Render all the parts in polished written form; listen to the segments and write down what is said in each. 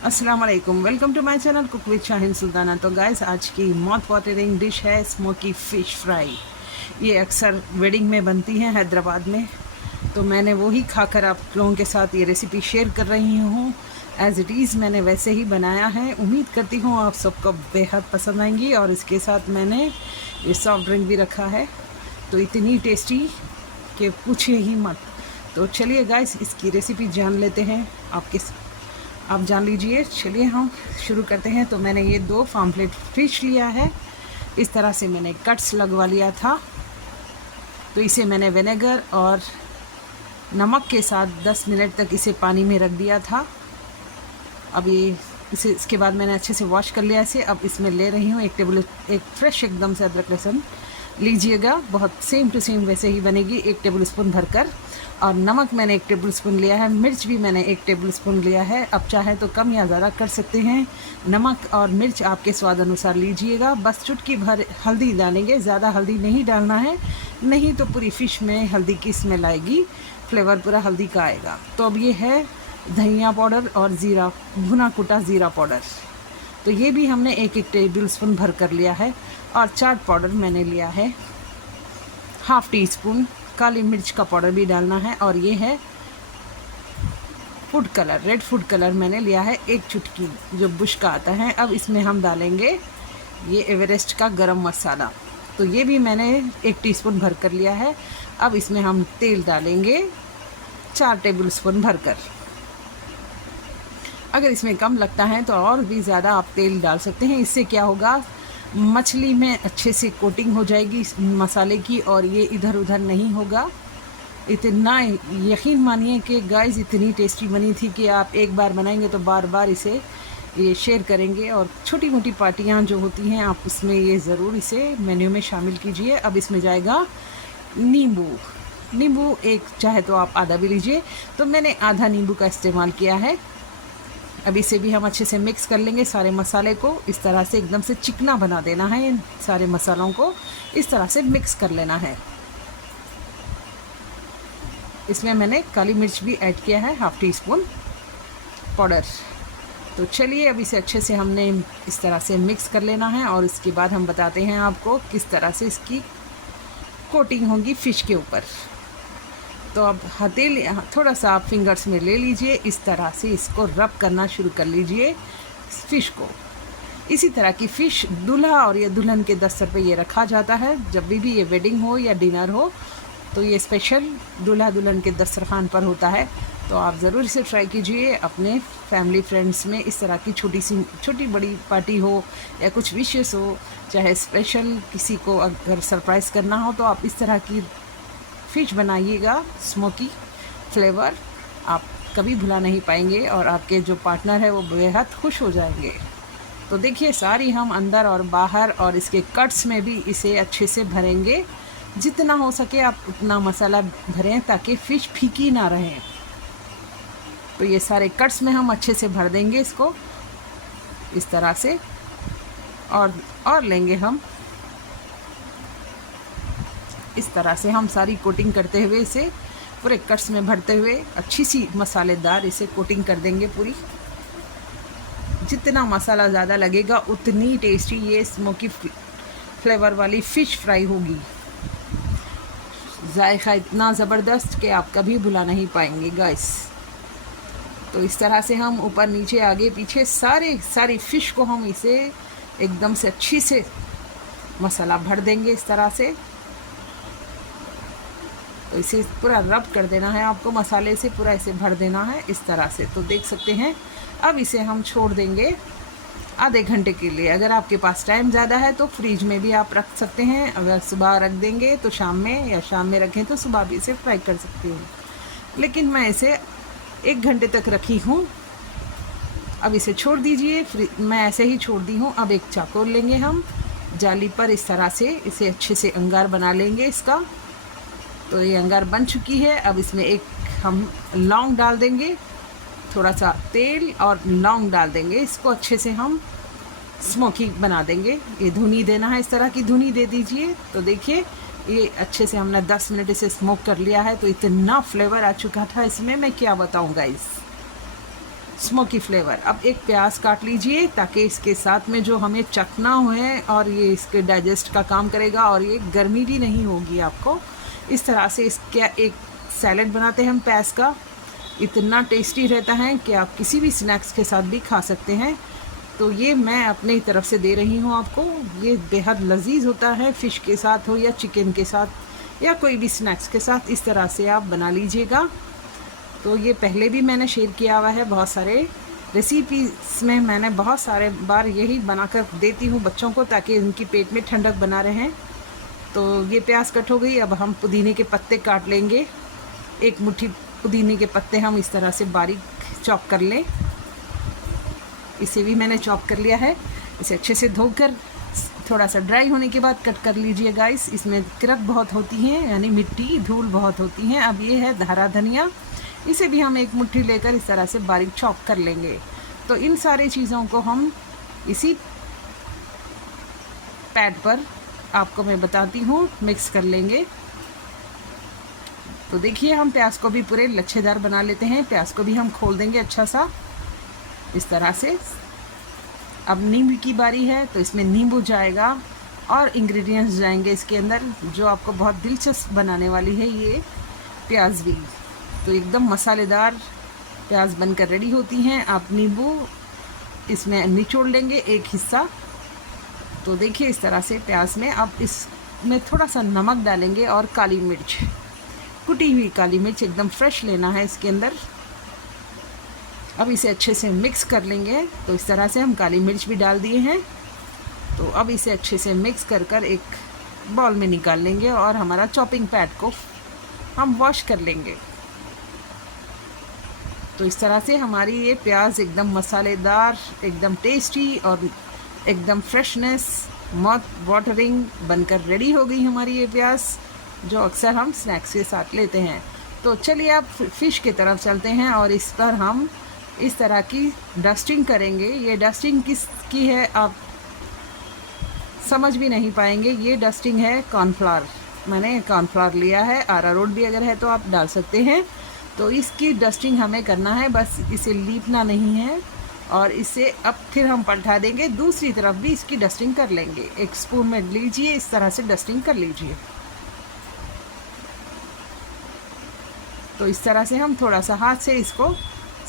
अस्सलाम वालेकुम, welcome to my channel cook with Shaheen Sultana. तो गाइस, आज की माउथ वाटरिंग डिश है स्मोकी फ़िश फ्राई। ये अक्सर वेडिंग में बनती है हैदराबाद में, तो मैंने वो ही खाकर आप लोगों के साथ ये रेसिपी शेयर कर रही हूँ। एज़ इट इज़ मैंने वैसे ही बनाया है। उम्मीद करती हूँ आप सबको बेहद पसंद आएंगी। और इसके साथ मैंने ये सॉफ्ट ड्रिंक भी रखा है, तो इतनी टेस्टी कि पूछिए ही मत। तो चलिए गाइस, इसकी रेसिपी जान लेते हैं। आप जान लीजिए। चलिए हम शुरू करते हैं। तो मैंने ये 2 पाम्पलेट फ़िश लिया है। इस तरह से मैंने कट्स लगवा लिया था। तो इसे मैंने विनेगर और नमक के साथ 10 मिनट तक इसे पानी में रख दिया था। अब इसके बाद मैंने अच्छे से वॉश कर लिया इसे। अब इसमें ले रही हूँ एक फ्रेश एकदम से अदरक लहसुन लीजिएगा। बहुत सेम टू सेम वैसे ही बनेगी, 1 टेबल स्पून भरकर। और नमक मैंने 1 टेबल स्पून लिया है। मिर्च भी मैंने 1 टेबल स्पून लिया है। अब चाहे तो कम या ज़्यादा कर सकते हैं। नमक और मिर्च आपके स्वाद अनुसार लीजिएगा। बस चुटकी भर हल्दी डालेंगे, ज़्यादा हल्दी नहीं डालना है, नहीं तो पूरी फ़िश में हल्दी की स्मेल आएगी, फ्लेवर पूरा हल्दी का आएगा। तो अब ये है धनिया पाउडर और ज़ीरा, भुना कुटा ज़ीरा पाउडर। तो ये भी हमने 1 टेबल स्पून भर कर लिया है। और चाट पाउडर मैंने लिया है ½ टी स्पून। काली मिर्च का पाउडर भी डालना है। और ये है food colour, red food colour मैंने लिया है 1 चुटकी, जो बुश का आता है। अब इसमें हम डालेंगे ये एवरेस्ट का गरम मसाला। तो ये भी मैंने 1 टीस्पून भर कर लिया है। अब इसमें हम तेल डालेंगे 4 टेबल स्पून भरकर। अगर इसमें कम लगता है तो और भी ज़्यादा आप तेल डाल सकते हैं। इससे क्या होगा, मछली में अच्छे से कोटिंग हो जाएगी इस मसाले की, और ये इधर उधर नहीं होगा। इतना यकीन मानिए कि गाइस इतनी टेस्टी बनी थी कि आप एक बार बनाएंगे तो बार बार इसे ये शेयर करेंगे। और छोटी मोटी पार्टियां जो होती हैं, आप उसमें ये ज़रूर इसे मेन्यू में शामिल कीजिए। अब इसमें जाएगा नींबू एक, चाहे तो आप आधा भी लीजिए। तो मैंने आधा नींबू का इस्तेमाल किया है। अब इसे भी हम अच्छे से मिक्स कर लेंगे सारे मसाले को। इस तरह से एकदम से चिकना बना देना है। इन सारे मसालों को इस तरह से मिक्स कर लेना है। इसमें मैंने काली मिर्च भी ऐड किया है, ½ टी स्पून पाउडर। तो चलिए, अब इसे अच्छे से हमने इस तरह से मिक्स कर लेना है। और इसके बाद हम बताते हैं आपको किस तरह से इसकी कोटिंग होगी फ़िश के ऊपर। तो अब हथेली थोड़ा सा आप फिंगर्स में ले लीजिए, इस तरह से इसको रब करना शुरू कर लीजिए फ़िश को। इसी तरह की फ़िश दूल्हा और या दुल्हन के दस्तर पे ये रखा जाता है। जब भी ये वेडिंग हो या डिनर हो, तो ये स्पेशल दूल्हा दुल्हन के दस्तरखान पर होता है। तो आप ज़रूर इसे ट्राई कीजिए अपने फैमिली फ्रेंड्स में। इस तरह की छोटी बड़ी पार्टी हो या कुछ विशेष हो, चाहे स्पेशल किसी को अगर सरप्राइज़ करना हो, तो आप इस तरह की फ़िश बनाइएगा। स्मोकी फ्लेवर आप कभी भुला नहीं पाएंगे, और आपके जो पार्टनर है वो बेहद खुश हो जाएंगे। तो देखिए, सारी हम अंदर और बाहर और इसके कट्स में भी इसे अच्छे से भरेंगे। जितना हो सके आप उतना मसाला भरें ताकि फ़िश फीकी ना रहे। तो ये सारे कट्स में हम अच्छे से भर देंगे इसको इस तरह से। और लेंगे हम इस तरह से, हम सारी कोटिंग करते हुए इसे पूरे कट्स में भरते हुए अच्छी सी मसालेदार इसे कोटिंग कर देंगे पूरी। जितना मसाला ज़्यादा लगेगा उतनी टेस्टी ये स्मोकी फ्लेवर वाली फ़िश फ्राई होगी। जायका इतना ज़बरदस्त कि आप कभी भुला नहीं पाएंगे गाइस। तो इस तरह से हम ऊपर नीचे आगे पीछे सारी फ़िश को हम इसे एकदम से अच्छी से मसाला भर देंगे इस तरह से। तो इसे पूरा रब कर देना है आपको, मसाले से पूरा इसे भर देना है इस तरह से। तो देख सकते हैं। अब इसे हम छोड़ देंगे आधे घंटे के लिए। अगर आपके पास टाइम ज़्यादा है तो फ्रिज में भी आप रख सकते हैं। अगर सुबह रख देंगे तो शाम में, या शाम में रखें तो सुबह भी इसे फ्राई कर सकते हैं। लेकिन मैं इसे 1 घंटे तक रखी हूँ। अब इसे छोड़ दीजिए, मैं ऐसे ही छोड़ दी हूँ। अब एक चाकू लेंगे हम, जाली पर इस तरह से इसे अच्छे से अंगार बना लेंगे इसका। तो ये अंगार बन चुकी है। अब इसमें एक हम लौंग डाल देंगे, थोड़ा सा तेल और लौंग डाल देंगे। इसको अच्छे से हम स्मोकी बना देंगे। ये धुनी देना है, इस तरह की धुनी दे दीजिए। तो देखिए, ये अच्छे से हमने 10 मिनट इसे स्मोक कर लिया है। तो इतना फ्लेवर आ चुका था इसमें, मैं क्या बताऊँ गाइस। Smoky flavour. अब एक प्याज काट लीजिए ताकि इसके साथ में जो हमें चखना है और ये इसके डाइजेस्ट का काम करेगा और ये गर्मी भी नहीं होगी आपको। इस तरह से इसका एक सैलेड बनाते हैं हम प्याज का, इतना टेस्टी रहता है कि आप किसी भी स्नैक्स के साथ भी खा सकते हैं। तो ये मैं अपनी तरफ से दे रही हूँ आपको। ये बेहद लजीज होता है, फ़िश के साथ हो या चिकन के साथ या कोई भी स्नैक्स के साथ, इस तरह से आप बना लीजिएगा। तो ये पहले भी मैंने शेयर किया हुआ है बहुत सारे रेसिपीज़ में, मैंने बहुत सारे बार यही बनाकर देती हूँ बच्चों को ताकि उनकी पेट में ठंडक बना रहे। तो ये प्याज कट हो गई। अब हम पुदीने के पत्ते काट लेंगे। एक मुट्ठी पुदीने के पत्ते हम इस तरह से बारीक चॉप कर लें। इसे भी मैंने चॉप कर लिया है। इसे अच्छे से धोकर थोड़ा सा ड्राई होने के बाद कट कर लीजिए गाइस। इसमें किरक बहुत होती है, यानी मिट्टी धूल बहुत होती है। अब ये है हरा धनिया, इसे भी हम एक मुट्ठी लेकर इस तरह से बारीक चॉप कर लेंगे। तो इन सारी चीज़ों को हम इसी पैड पर आपको मैं बताती हूँ मिक्स कर लेंगे। तो देखिए हम प्याज को भी पूरे लच्छेदार बना लेते हैं। प्याज को भी हम खोल देंगे अच्छा सा इस तरह से। अब नींबू की बारी है, तो इसमें नींबू जाएगा और इंग्रेडिएंट्स जाएंगे इसके अंदर जो आपको बहुत दिलचस्प बनाने वाली है ये प्याज भी। तो एकदम मसालेदार प्याज बनकर रेडी होती हैं। आप नींबू इसमें निचोड़ लेंगे एक हिस्सा। तो देखिए इस तरह से प्याज में अब इसमें थोड़ा सा नमक डालेंगे और काली मिर्च, कुटी हुई काली मिर्च एकदम फ्रेश लेना है इसके अंदर। अब इसे अच्छे से मिक्स कर लेंगे। तो इस तरह से हम काली मिर्च भी डाल दिए हैं। तो अब इसे अच्छे से मिक्स कर कर एक बाउल में निकाल लेंगे और हमारा चॉपिंग पैड को हम वॉश कर लेंगे। तो इस तरह से हमारी ये प्याज एकदम मसालेदार, एकदम टेस्टी और एकदम फ्रेशनेस, माउथ वाटरिंग बनकर रेडी हो गई हमारी ये प्याज, जो अक्सर हम स्नैक्स के साथ लेते हैं। तो चलिए आप फ़िश की तरफ चलते हैं और इस पर हम इस तरह की डस्टिंग करेंगे। ये डस्टिंग किस की है आप समझ भी नहीं पाएंगे। ये डस्टिंग है कॉर्नफ्लावर, मैंने कॉर्नफ्लावर लिया है, अरारोट भी अगर है तो आप डाल सकते हैं। तो इसकी डस्टिंग हमें करना है, बस इसे लीपना नहीं है। और इसे अब फिर हम पलटा देंगे, दूसरी तरफ भी इसकी डस्टिंग कर लेंगे। एक स्पून में लीजिए, इस तरह से डस्टिंग कर लीजिए। तो इस तरह से हम थोड़ा सा हाथ से इसको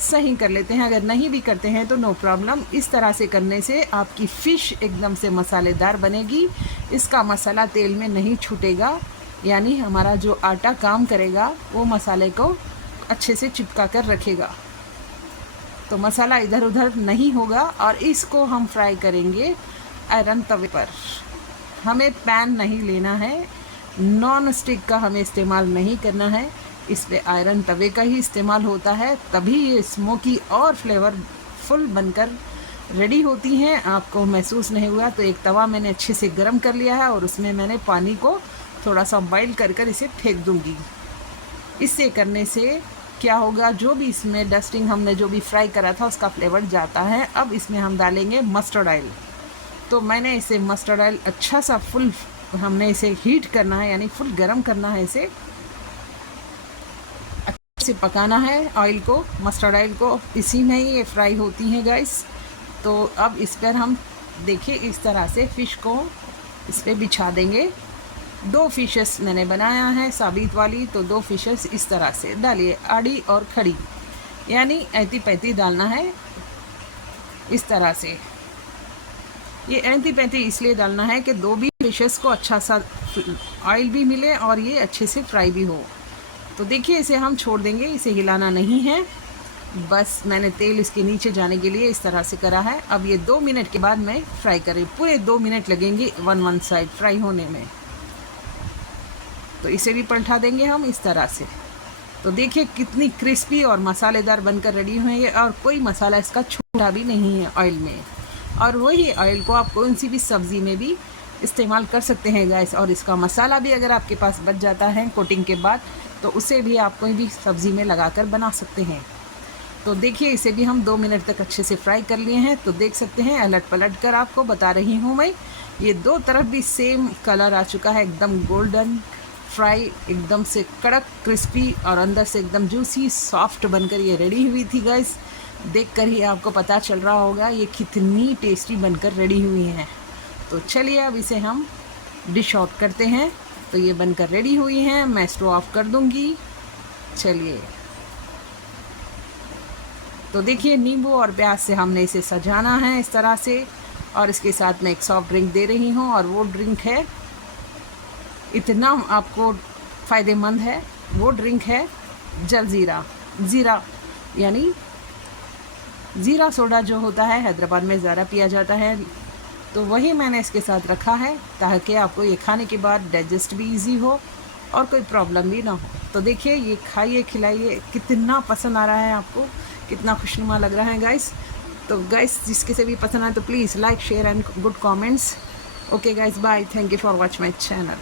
सही कर लेते हैं। अगर नहीं भी करते हैं तो नो प्रॉब्लम। इस तरह से करने से आपकी फ़िश एकदम से मसालेदार बनेगी। इसका मसाला तेल में नहीं छूटेगा, यानी हमारा जो आटा काम करेगा वो मसाले को अच्छे से चिपका कर रखेगा। तो मसाला इधर उधर नहीं होगा। और इसको हम फ्राई करेंगे आयरन तवे पर। हमें पैन नहीं लेना है, नॉन स्टिक का हमें इस्तेमाल नहीं करना है। इस पे आयरन तवे का ही इस्तेमाल होता है, तभी ये स्मोकी और फ्लेवरफुल बनकर रेडी होती हैं। आपको महसूस नहीं हुआ तो एक तवा मैंने अच्छे से गर्म कर लिया है और उसमें मैंने पानी को थोड़ा सा बॉईल कर कर इसे फेंक दूंगी। इससे करने से क्या होगा, जो भी इसमें डस्टिंग हमने जो भी फ्राई करा था उसका फ्लेवर जाता है। अब इसमें हम डालेंगे मस्टर्ड ऑयल। तो मैंने इसे मस्टर्ड ऑयल अच्छा सा फुल हमने इसे हीट करना है, यानी फुल गर्म करना है। इसे अच्छे से पकाना है ऑयल को, मस्टर्ड ऑयल को। इसी में ही ये फ्राई होती हैं गाइस। तो अब इस पर हम देखिए इस तरह से फ़िश को इस पर बिछा देंगे। 2 फिशेस मैंने बनाया है साबित वाली, तो 2 फिशेस इस तरह से डालिए, आड़ी और खड़ी, यानी ऐती पैती डालना है इस तरह से। ये ऐती पैती इसलिए डालना है कि 2 भी फिशेस को अच्छा सा ऑयल भी मिले और ये अच्छे से फ्राई भी हो। तो देखिए इसे हम छोड़ देंगे, इसे हिलाना नहीं है, बस मैंने तेल इसके नीचे जाने के लिए इस तरह से करा है। अब ये 2 मिनट के बाद मैं फ्राई करें, पूरे 2 मिनट लगेंगे वन साइड फ्राई होने में। तो इसे भी पलटा देंगे हम इस तरह से। तो देखिए कितनी क्रिस्पी और मसालेदार बनकर रेडी हुए हैं और कोई मसाला इसका छूटा भी नहीं है ऑयल में। और वही ऑयल को आप कौन सी भी सब्ज़ी में भी इस्तेमाल कर सकते हैं गैस। और इसका मसाला भी अगर आपके पास बच जाता है कोटिंग के बाद, तो उसे भी आप कोई भी सब्ज़ी में लगाकर बना सकते हैं। तो देखिए इसे भी हम 2 मिनट तक अच्छे से फ्राई कर लिए हैं। तो देख सकते हैं अलट पलट कर आपको बता रही हूँ मैं, ये 2 तरफ भी सेम कलर आ चुका है, एकदम गोल्डन फ्राई, एकदम से कड़क क्रिस्पी और अंदर से एकदम जूसी सॉफ्ट बनकर ये रेडी हुई थी गाइस। देखकर ही आपको पता चल रहा होगा ये कितनी टेस्टी बनकर रेडी हुई हैं। तो चलिए अब इसे हम डिश आउट करते हैं। तो ये बनकर रेडी हुई हैं, मैं स्टोव ऑफ कर दूंगी। चलिए, तो देखिए नींबू और प्याज से हमने इसे सजाना है इस तरह से, और इसके साथ मैं एक सॉफ्ट ड्रिंक दे रही हूँ, और वो ड्रिंक है, इतना आपको फ़ायदेमंद है, वो ड्रिंक है जलजीरा। ज़ीरा यानी ज़ीरा सोडा जो होता है, हैदराबाद में ज़्यादा पिया जाता है, तो वही मैंने इसके साथ रखा है ताकि आपको ये खाने के बाद डाइजेस्ट भी इजी हो और कोई प्रॉब्लम भी ना हो। तो देखिए, ये खाइए, खिलाइए, कितना पसंद आ रहा है आपको, कितना खुशनुमा लग रहा है गाइस। तो गाइस, जिसके से भी पसंद आए तो please like, share and good comments. Okay guys, bye, thank you for watch my channel.